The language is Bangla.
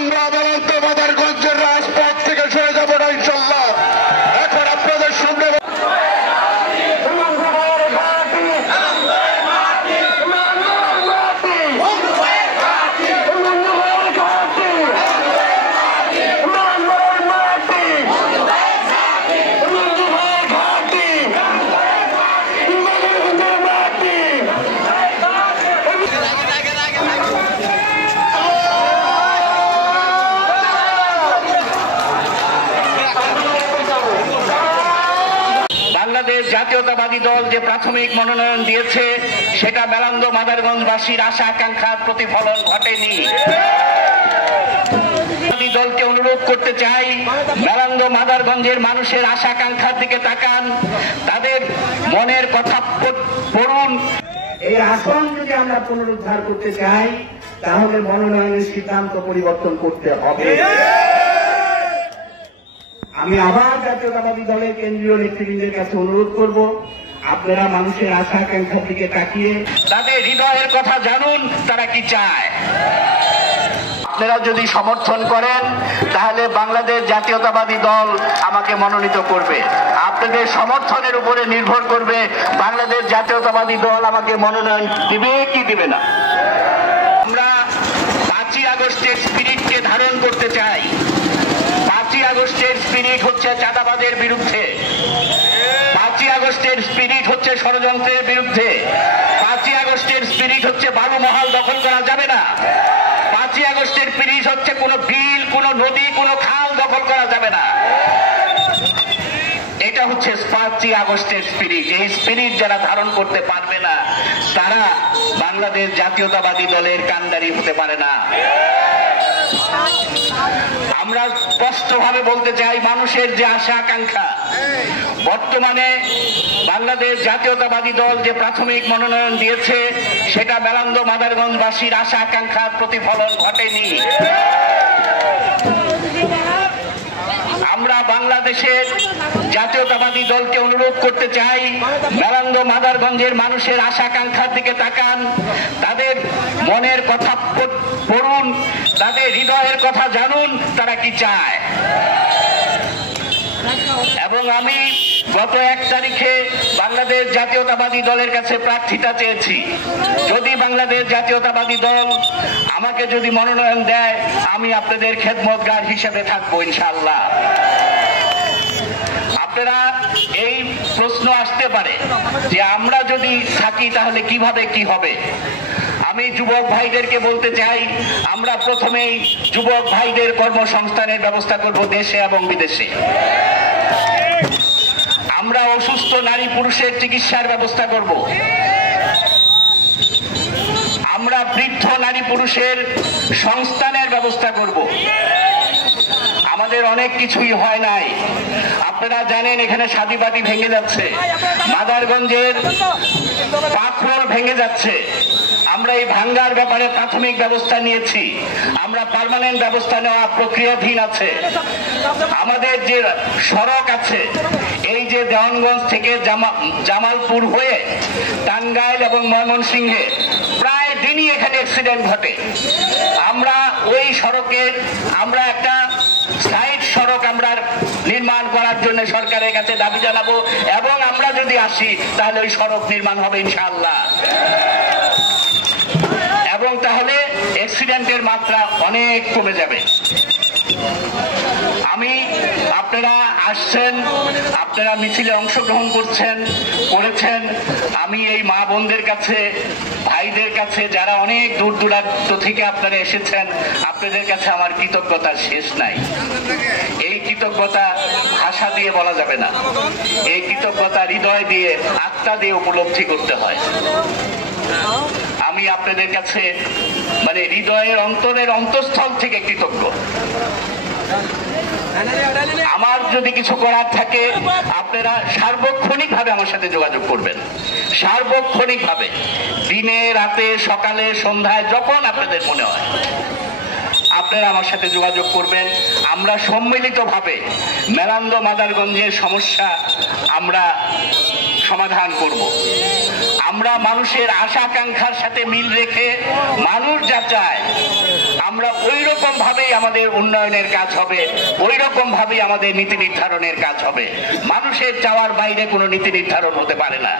আমরা বেলান্ত মাদারগঞ্জের রাজপথ থেকে সরে যাবো না ইনশাল্লাহ। এখন আপনাদের সামনে জাতীয়তাবাদী দল যে প্রাথমিক মনোনয়ন দিয়েছে সেটা মেলান্দ মাদারগঞ্জবাসীর আশা আকাঙ্ক্ষার প্রতিফলন ঘটেনি। দলকে অনুরোধ করতে চাই, মেলান্দ মাদারগঞ্জের মানুষের আশা আকাঙ্ক্ষার দিকে তাকান, তাদের মনের কথা পড়ুন। এই আসন যদি আমরা পুনরুদ্ধার করতে চাই তাহলে মনোনয়নের সিদ্ধান্ত পরিবর্তন করতে হবে। আমি আবার জাতীয়তাবাদী দলের কেন্দ্রীয় নেতৃবৃন্দের কাছে অনুরোধ করব, আপনারা মানুষের আশা আকাঙ্ক্ষার দিকে তাকিয়ে তাদের হৃদয়ের কথা জানুন, তারা কি চায়। আপনারা যদি সমর্থন করেন তাহলে বাংলাদেশ জাতীয়তাবাদী দল আমাকে মনোনীত করবে। আপনাদের সমর্থনের উপরে নির্ভর করবে বাংলাদেশ জাতীয়তাবাদী দল আমাকে মনোনয়ন দিবে কি দিবে না। আমরা 5ই আগস্টের স্পিরিটকে ধারণ করতে চাই। 5ই আগস্টের স্পিরিট হচ্ছে চাঁদাবাজের বিরুদ্ধে, 5ই আগস্টের স্পিরিট হচ্ছে ষড়যন্ত্রের বিরুদ্ধে, 5ই আগস্টের স্পিরিট হচ্ছে বালু মহাল দখল করা যাবে না, 5ই আগস্টের স্পিরিট হচ্ছে কোনো বিল, কোনো নদী, কোনো খাল দখল করা যাবে না। এটা হচ্ছে 5ই আগস্টের স্পিরিট। এই স্পিরিট যারা ধারণ করতে পারবে না তারা বাংলাদেশ জাতীয়তাবাদী দলের কান্ডারি হতে পারে না। আমরা স্পষ্টভাবে বলতে চাই, মানুষের যে আশা আকাঙ্ক্ষা, বর্তমানে বাংলাদেশ জাতীয়তাবাদী দল যে প্রাথমিক মনোনয়ন দিয়েছে সেটা মেলান্দ মাদারগঞ্জবাসীর আশা আকাঙ্ক্ষার প্রতিফলন ঘটেনি। আমরা বাংলাদেশের জাতীয়তাবাদী দলকে অনুরোধ করতে চাই, মেলান্দ মাদারগঞ্জের মানুষের আশা আকাঙ্ক্ষার দিকে তাকান, তাদের মনের কথা পড়ুন, তাদের হৃদয়ের কথা জানুন, তারা কি চায়। এবং আমি গত 1 তারিখে বাংলাদেশ জাতীয়তাবাদী দলের কাছে প্রার্থিতা চেয়েছি। যদি বাংলাদেশ জাতীয়তাবাদী দল আমাকে যদি মনোনয়ন দেয় আমি আপনাদের খেদমতগার হিসেবে থাকবো ইনশাআল্লাহ। আপনারা এই প্রশ্ন আসতে পারে যে আমরা যদি থাকি তাহলে কিভাবে কি হবে। আমি যুবক ভাইদেরকে বলতে চাই, আমরা প্রথমেই যুবক ভাইদের কর্মসংস্থানের ব্যবস্থা করব দেশে এবং বিদেশে। আমরা অসুস্থ নারী পুরুষের চিকিৎসার ব্যবস্থা করব। আমরা বৃদ্ধ নারী পুরুষের সংস্থানের ব্যবস্থা করব। আমাদের অনেক কিছুই হয় নাই। আপনারা জানেন এখানে শাদীবাদী ভেঙে যাচ্ছে, মাদারগঞ্জের পাথর ভেঙে যাচ্ছে। আমরা এই ভাঙ্গার ব্যাপারে প্রাথমিক ব্যবস্থা নিয়েছি, আমরা পার্মানেন্ট ব্যবস্থা নেওয়া প্রক্রিয়াধীন আছে। আমাদের যে সড়ক আছে, এই যে দেওয়ানগঞ্জ থেকে জামালপুর হয়ে টাঙ্গাইল এবং ময়মনসিংহে প্রায় দিনই এখানে অ্যাক্সিডেন্ট ঘটে। আমরা ওই সড়কের আমরা একটা সাইড সড়ক আমরা নির্মাণ করার জন্য সরকারের কাছে দাবি জানাবো, এবং আমরা যদি আসি তাহলে ওই সড়ক নির্মাণ হবে ইনশাআল্লাহ। এবং তাহলে অ্যাক্সিডেন্টের মাত্রা অনেক কমে যাবে। আপনারা আসছেন, আপনারা মিছিলে অংশগ্রহণ করেছেন। আমি এই মা বোনদের কাছে, ভাইদের কাছে, যারা অনেক দূর দূরান্ত থেকে আপনারা এসেছেন, আপনাদের কাছে আমার কৃতজ্ঞতার শেষ নাই। এই কৃতজ্ঞতা ভাষা দিয়ে বলা যাবে না, এই কৃতজ্ঞতা হৃদয় দিয়ে, আত্মা দিয়ে উপলব্ধি করতে হয়। আমি আপনাদের কাছে মানে হৃদয়ের অন্তরের অন্তঃস্থল থেকে কৃতজ্ঞ। আমার যদি কিছু করার থাকে আপনারা সার্বক্ষণিক ভাবে আমার সাথে যোগাযোগ করবেন, সার্বক্ষণিক ভাবে, দিনে রাতে সকালে সন্ধ্যায় যখন আপনাদের মনে হয় আপনারা আমার সাথে যোগাযোগ করবেন। আমরা সম্মিলিতভাবে মেলান্দ মাদারগঞ্জের সমস্যা আমরা সমাধান করব। আমরা মানুষের আশা আকাঙ্ক্ষার সাথে মিল রেখে মানুষ যা চায় আমরা ওই রকম ভাবে ভাবেই আমাদের উন্নয়নের কাজ হবে, ওই রকম ভাবেই আমাদের নীতি নির্ধারণের কাজ হবে। মানুষের চাওয়ার বাইরে কোনো নীতি নির্ধারণ হতে পারে না।